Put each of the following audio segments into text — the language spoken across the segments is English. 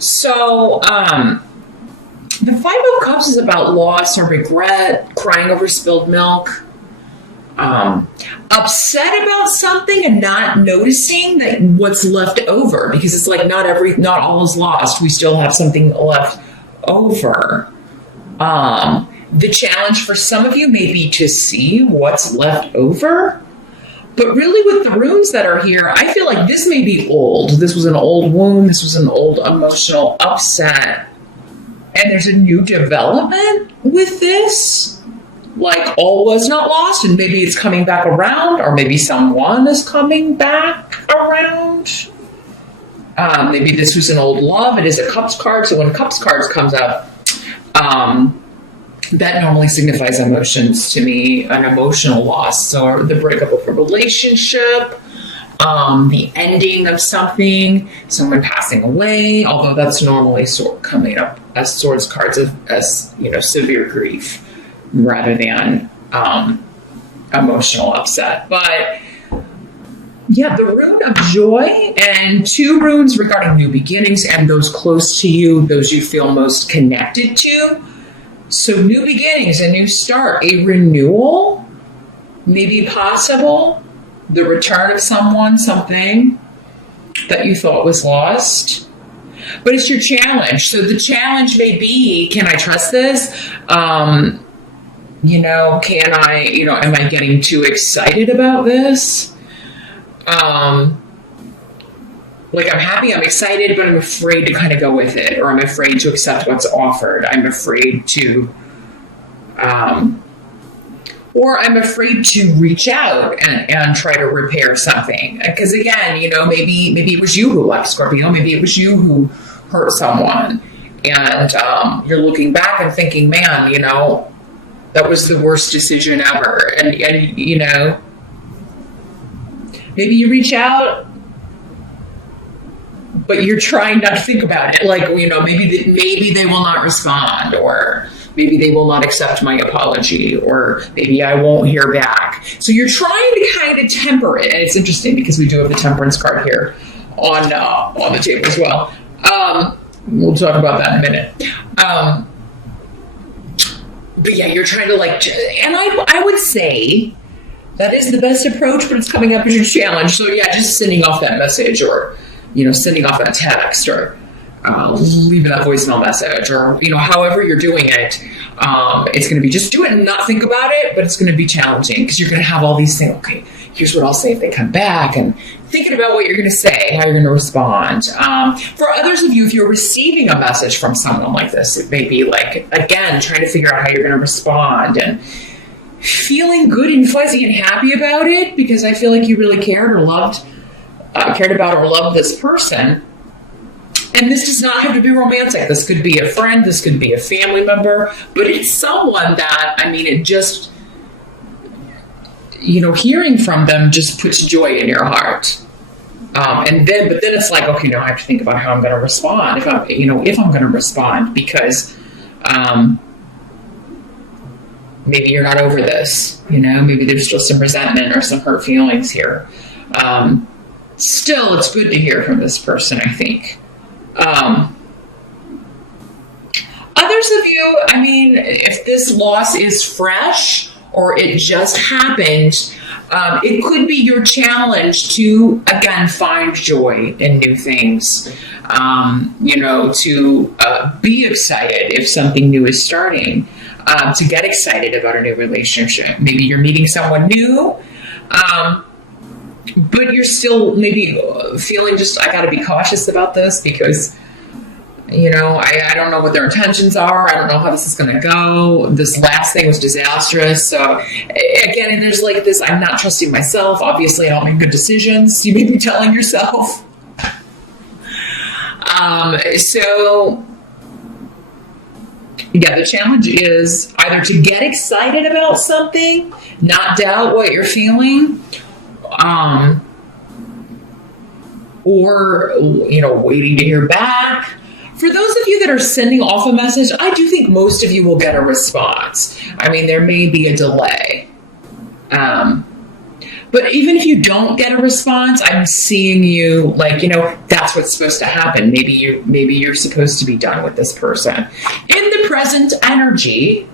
So, the Five of Cups is about loss or regret, crying over spilled milk, upset about something and not noticing that what's left over, because it's like not all is lost. We still have something left over. The challenge for some of you may be to see what's left over. But really with the runes that are here, I feel like this may be old. This was an old wound. This was an old emotional upset. And there's a new development with this. Like all was not lost, and maybe it's coming back around, or maybe someone is coming back around. Maybe this was an old love. It is a Cups card. So when Cups cards comes up, that normally signifies emotions to me, an emotional loss. So the breakup of a relationship, the ending of something, someone passing away, although that's normally coming up as swords cards as severe grief rather than emotional upset. But yeah, the rune of joy and 2 runes regarding new beginnings and those close to you, those you feel most connected to. So new beginnings, a new start, a renewal, maybe possible, the return of someone, something that you thought was lost. But it's your challenge. So the challenge may be, can I trust this? Can I, am I getting too excited about this? Like I'm happy, I'm excited, but I'm afraid to kind of go with it, or I'm afraid to accept what's offered. I'm afraid to, or I'm afraid to reach out and try to repair something. Because again, maybe it was you who left, Scorpio. Maybe it was you who hurt someone, and you're looking back and thinking, man, that was the worst decision ever. And maybe you reach out, but you're trying not to think about it. Like, maybe they will not respond, or maybe they will not accept my apology, or maybe I won't hear back. So you're trying to kind of temper it. And it's interesting because we do have the temperance card here on the table as well. We'll talk about that in a minute. But yeah, you're trying to and I would say that is the best approach, but it's coming up as your challenge. So yeah, just sending off that message, or sending off that text, or leaving that voicemail message, or however you're doing it. It's going to be just do it and not think about it, but it's going to be challenging because you're going to have all these things. Okay, here's what I'll say if they come back, and thinking about what you're going to say, how you're going to respond. For others of you, if you're receiving a message from someone like this, it may be again, trying to figure out how you're going to respond and feeling good and fuzzy and happy about it because I feel like you really cared about or loved this person. And this does not have to be romantic. This could be a friend. This could be a family member. But it's someone that, it just, hearing from them just puts joy in your heart. But then it's like, okay, now I have to think about how I'm going to respond. If I'm going to respond, because maybe you're not over this. Maybe there's still some resentment or some hurt feelings here. Still, it's good to hear from this person, I think. Others of you, if this loss is fresh or it just happened, it could be your challenge to, again, find joy in new things, to be excited if something new is starting, to get excited about a new relationship. Maybe you're meeting someone new, but you're still maybe feeling I got to be cautious about this because, I don't know what their intentions are. I don't know how this is going to go. This last thing was disastrous. So again, there's this, I'm not trusting myself. Obviously, I don't make good decisions. You may be telling yourself. So yeah, the challenge is either to get excited about something, not doubt what you're feeling, or, waiting to hear back. For those of you that are sending off a message, I do think most of you will get a response. There may be a delay. But even if you don't get a response, I'm seeing you like, that's what's supposed to happen. Maybe you're supposed to be done with this person. In the present energy,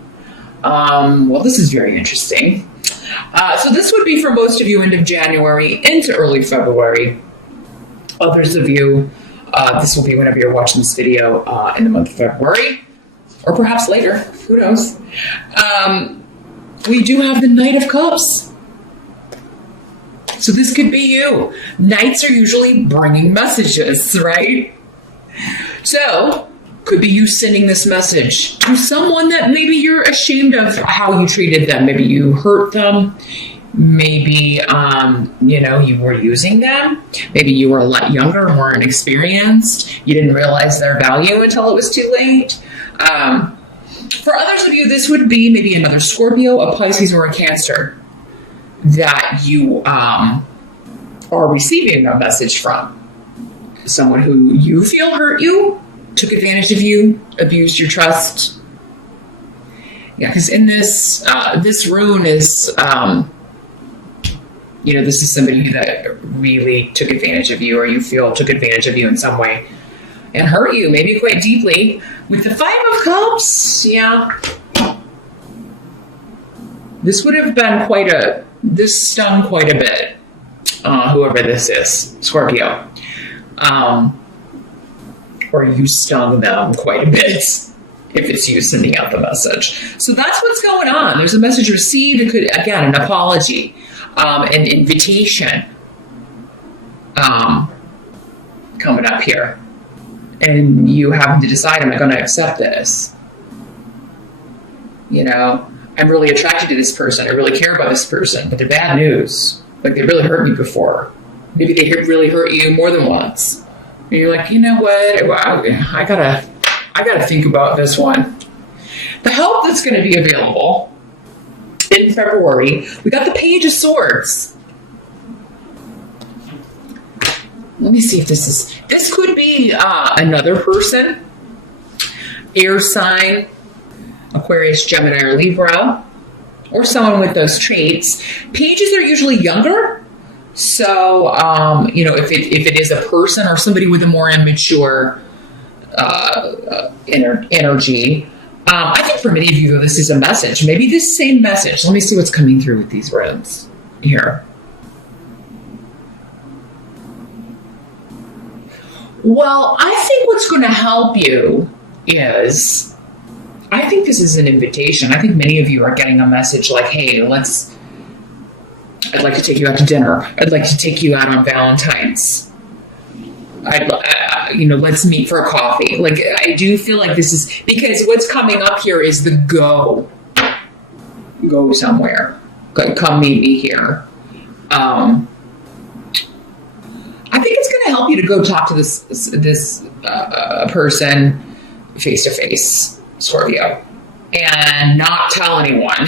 well, this is very interesting. So this would be for most of you end of January into early February. Others of you, this will be whenever you're watching this video in the month of February, or perhaps later, who knows. We do have the Knight of Cups. So this could be you. Knights are usually bringing messages, right? So could be you sending this message to someone that maybe you're ashamed of how you treated them. Maybe you hurt them. Maybe, you were using them. Maybe you were a lot younger, more inexperienced. You didn't realize their value until it was too late. For others of you, this would be maybe another Scorpio, a Pisces, or a Cancer that you are receiving a message from. Someone who you feel hurt you, took advantage of you, abused your trust. Yeah, because in this rune is, this is somebody that really took advantage of you, or you feel took advantage of you in some way and hurt you, maybe quite deeply. With the Five of Cups, yeah. This would have been this stung quite a bit, whoever this is, Scorpio. Or you stung them quite a bit if it's you sending out the message. So that's what's going on. There's a message received. It could, again, an apology, an invitation coming up here. And you having to decide, am I going to accept this? I'm really attracted to this person. I really care about this person, but they're bad news. Like, they really hurt me before. Maybe they really hurt you more than once. And you're like, you know what? I gotta think about this one. The help that's going to be available in February, we got the Page of Swords. Let me see if this could be another person, air sign, Aquarius, Gemini, or Libra, or someone with those traits. Pages are usually younger. So, if it is a person or somebody with a more immature energy, I think for many of you, this is a message. Maybe this same message. Let me see what's coming through with these runes here. Well, I think what's going to help you is, I think this is an invitation. I think many of you are getting a message like, hey, I'd like to take you out to dinner. I'd like to take you out on Valentine's. Let's meet for a coffee. Like, I do feel like this is, because what's coming up here is the go somewhere. Come meet me here. I think it's going to help you to go talk to this person face to face, Scorpio, and not tell anyone.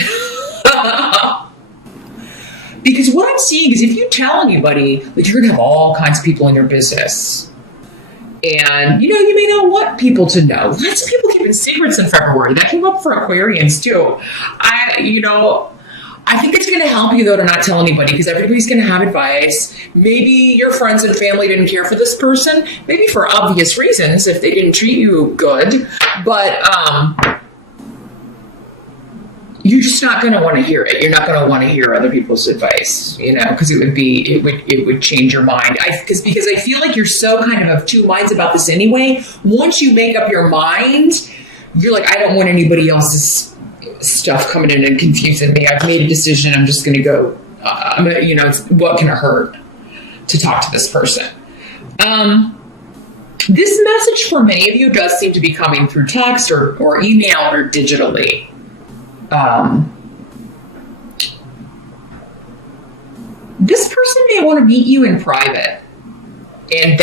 Because what I'm seeing is if you tell anybody, like, you're going to have all kinds of people in your business. And, you may not want people to know. Lots of people keeping secrets in February. That came up for Aquarians, too. I think it's going to help you, though, to not tell anybody, because everybody's going to have advice. Maybe your friends and family didn't care for this person, maybe for obvious reasons, if they didn't treat you good. But you're just not going to want to hear it. You're not going to want to hear other people's advice, because it would change your mind. Because I feel like you're so kind of two minds about this anyway. Once you make up your mind, you're like, I don't want anybody else's stuff coming in and confusing me. I've made a decision. I'm just going to go. What can it hurt to talk to this person? This message for many of you does seem to be coming through text or email or digitally. This person may want to meet you in private, and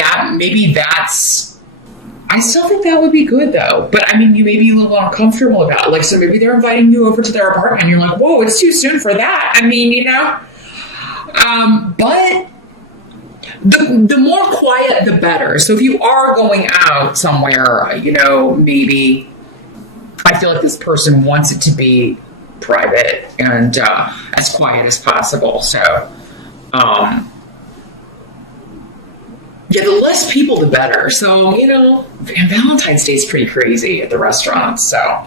I still think that would be good, though. But you may be a little uncomfortable about it. Like, so maybe they're inviting you over to their apartment and you're like, whoa, it's too soon for that. But the more quiet, the better. So if you are going out somewhere, maybe I feel like this person wants it to be private and as quiet as possible. So Yeah, the less people, the better. So, Valentine's Day is pretty crazy at the restaurant. So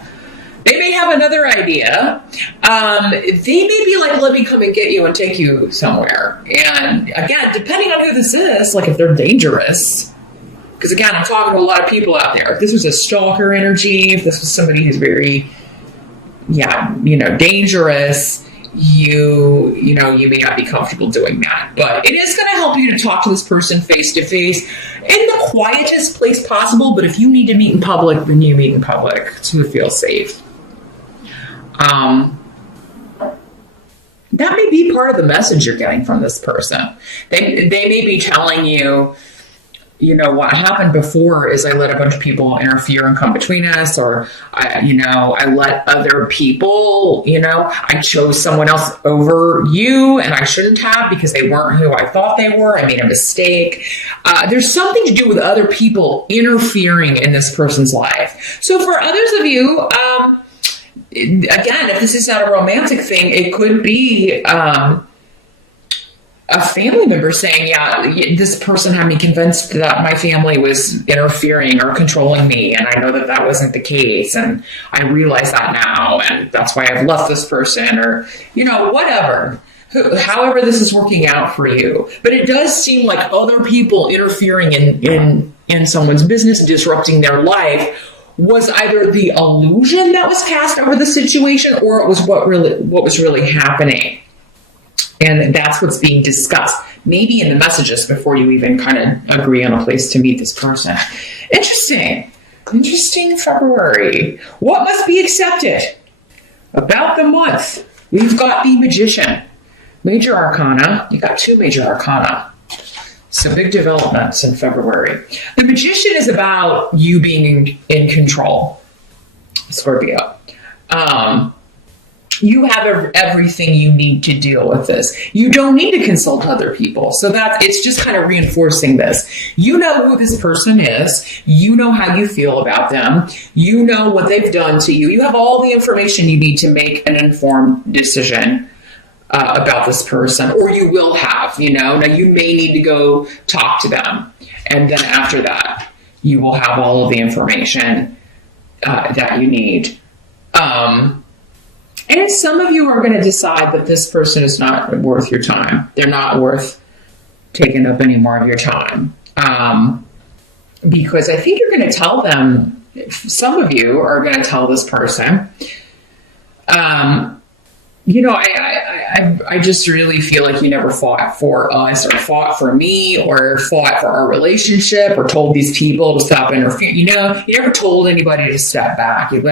they may have another idea. They may be like, let me come and get you and take you somewhere. And again, depending on who this is, like if they're dangerous, because again, I'm talking to a lot of people out there. If this was a stalker energy, if this was somebody who's very, dangerous, you may not be comfortable doing that. But it is going to help you to talk to this person face to face in the quietest place possible. But if you need to meet in public, then you meet in public to feel safe. That may be part of the message you're getting from this person. They may be telling you, what happened before is I let a bunch of people interfere and come between us, or I let other people, I chose someone else over you and I shouldn't have because they weren't who I thought they were. I made a mistake. There's something to do with other people interfering in this person's life. So for others of you, again, if this is not a romantic thing, it could be a family member saying, this person had me convinced that my family was interfering or controlling me, and I know that that wasn't the case, and I realize that now, and that's why I've left this person, or, whatever. However this is working out for you. But it does seem like other people interfering in someone's business, disrupting their life, was either the illusion that was cast over the situation, or it was what was really happening. And that's what's being discussed, maybe in the messages before you even kind of agree on a place to meet this person. Interesting February. What must be accepted? About the month, we've got the Magician. Major Arcana. You got 2 Major Arcana. So big developments in February. The Magician is about you being in control, Scorpio. You have everything you need to deal with this. You don't need to consult other people. So it's just kind of reinforcing this. You know who this person is. You know how you feel about them. You know what they've done to you. You have all the information you need to make an informed decision about this person, or you will have, Now you may need to go talk to them. And then after that, you will have all of the information that you need. And some of you are going to decide that this person is not worth your time. They're not worth taking up any more of your time. Because I think you're going to tell them, some of you are going to tell this person, I just really feel like you never fought for us, or fought for me, or fought for our relationship, or told these people to stop interfering. You never told anybody to step back. You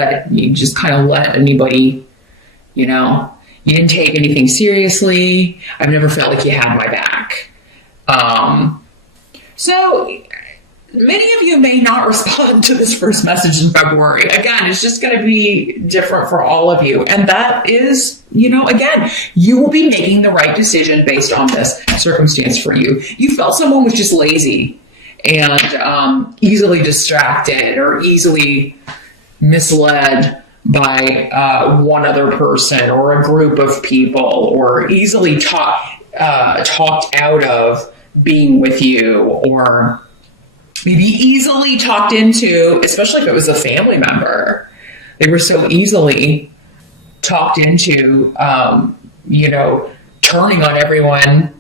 just kind of let anybody, you didn't take anything seriously. I've never felt like you had my back. So many of you may not respond to this first message in February. Again, it's just going to be different for all of you. And that is, again, you will be making the right decision based on this circumstance for you. You felt someone was just lazy and easily distracted or easily misled by one other person or a group of people, or easily talked out of being with you, or maybe easily talked into, especially if it was a family member. They were so easily talked into, turning on everyone,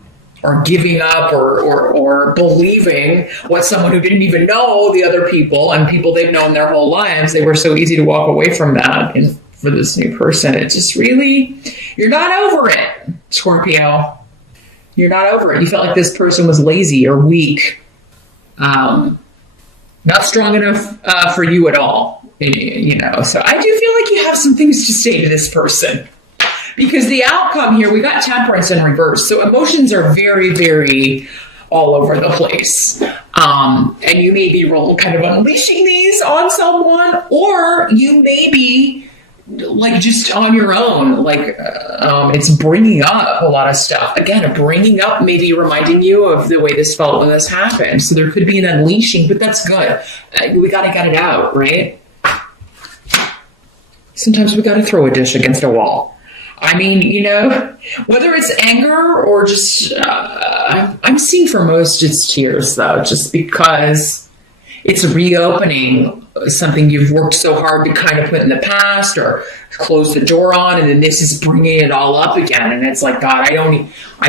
or giving up, or believing what someone who didn't even know the other people and people they've known their whole lives. They were so easy to walk away from that. And for this new person, it just really, you're not over it, Scorpio. You're not over it. You felt like this person was lazy or weak. Not strong enough for you at all, So I do feel like you have some things to say to this person, because the outcome here, we got Temperance in reverse. So emotions are very, very all over the place. And you may be kind of unleashing these on someone, or you may be like just on your own, it's bringing up a lot of stuff. Again, bringing up, maybe reminding you of the way this felt when this happened. So there could be an unleashing, but that's good. We got to get it out, right? Sometimes we got to throw a dish against a wall. I mean, whether it's anger or just, I'm seeing for most it's tears though, just because it's reopening something you've worked so hard to kind of put in the past or close the door on, and then this is bringing it all up again. And it's like, God, I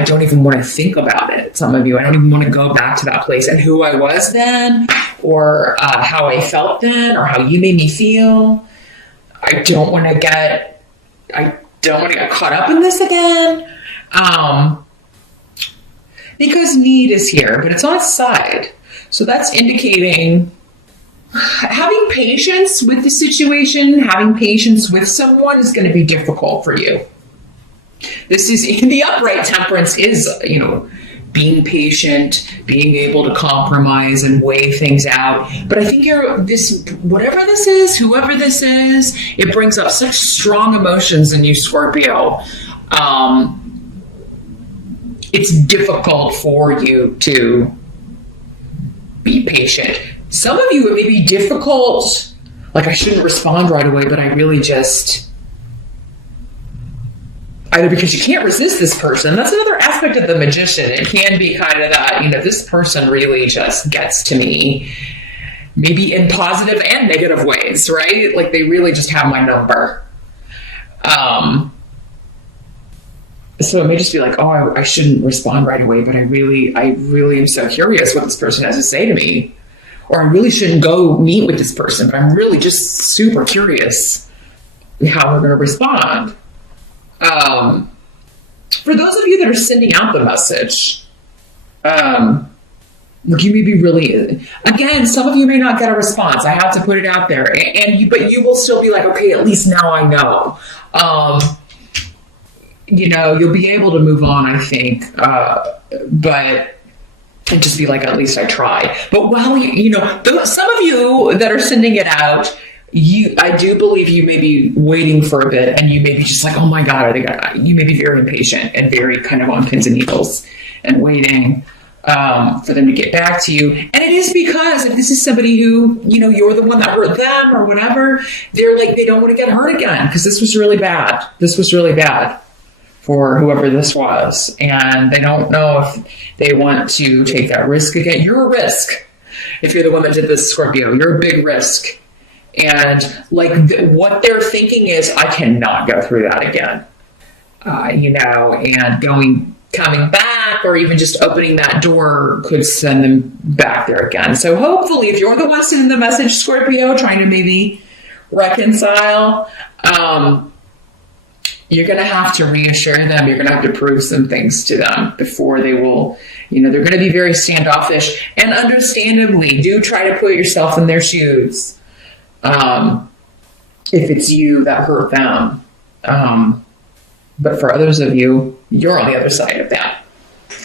don't even want to think about it. Some of you, I don't even want to go back to that place and who I was then, or how I felt then, or how you made me feel. I don't want to get caught up in this again. Because need is here, but it's on its side. So that's indicating having patience with the situation, having patience with someone is going to be difficult for you. This is the upright temperance is, being patient, being able to compromise and weigh things out. But I think whatever this is, whoever this is, it brings up such strong emotions in you, Scorpio. It's difficult for you to be patient. Some of you, it may be difficult, like I shouldn't respond right away, but I really just, either because you can't resist this person. That's another aspect of the magician. It can be kind of that, this person really just gets to me, maybe in positive and negative ways, right? Like they really just have my number. So it may just be like, oh, I shouldn't respond right away, but I really am so curious what this person has to say to me. Or I really shouldn't go meet with this person, but I'm really just super curious how we're going to respond. For those of you that are sending out the message, you may be really, again, some of you may not get a response. I have to put it out there. But you will still be like, okay, at least now I know. You'll be able to move on, I think, and just be like, at least I tried. But while some of you that are sending it out, I do believe you may be waiting for a bit, and you may be just like, oh my God, you may be very impatient and very kind of on pins and needles and waiting for them to get back to you. And it is because if this is somebody who, you're the one that hurt them or whatever, they're like, they don't want to get hurt again because this was really bad. This was really bad for whoever this was. And they don't know if they want to take that risk again. You're a risk. If you're the one that did this, Scorpio, you're a big risk. And what they're thinking is, I cannot go through that again. And coming back or even just opening that door could send them back there again. So hopefully, if you're the one sending the message, Scorpio, trying to maybe reconcile, you're going to have to reassure them. You're going to have to prove some things to them before they will, they're going to be very standoffish. And understandably, do try to put yourself in their shoes. If it's you that hurt them. But for others of you, you're on the other side of that.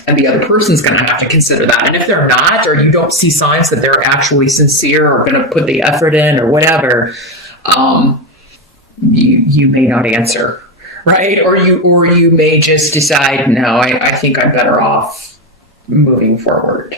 And the other person's going to have to consider that. And if they're not, or you don't see signs that they're actually sincere or going to put the effort in or whatever, you may not answer, right? Or you may just decide, no, I think I'm better off moving forward.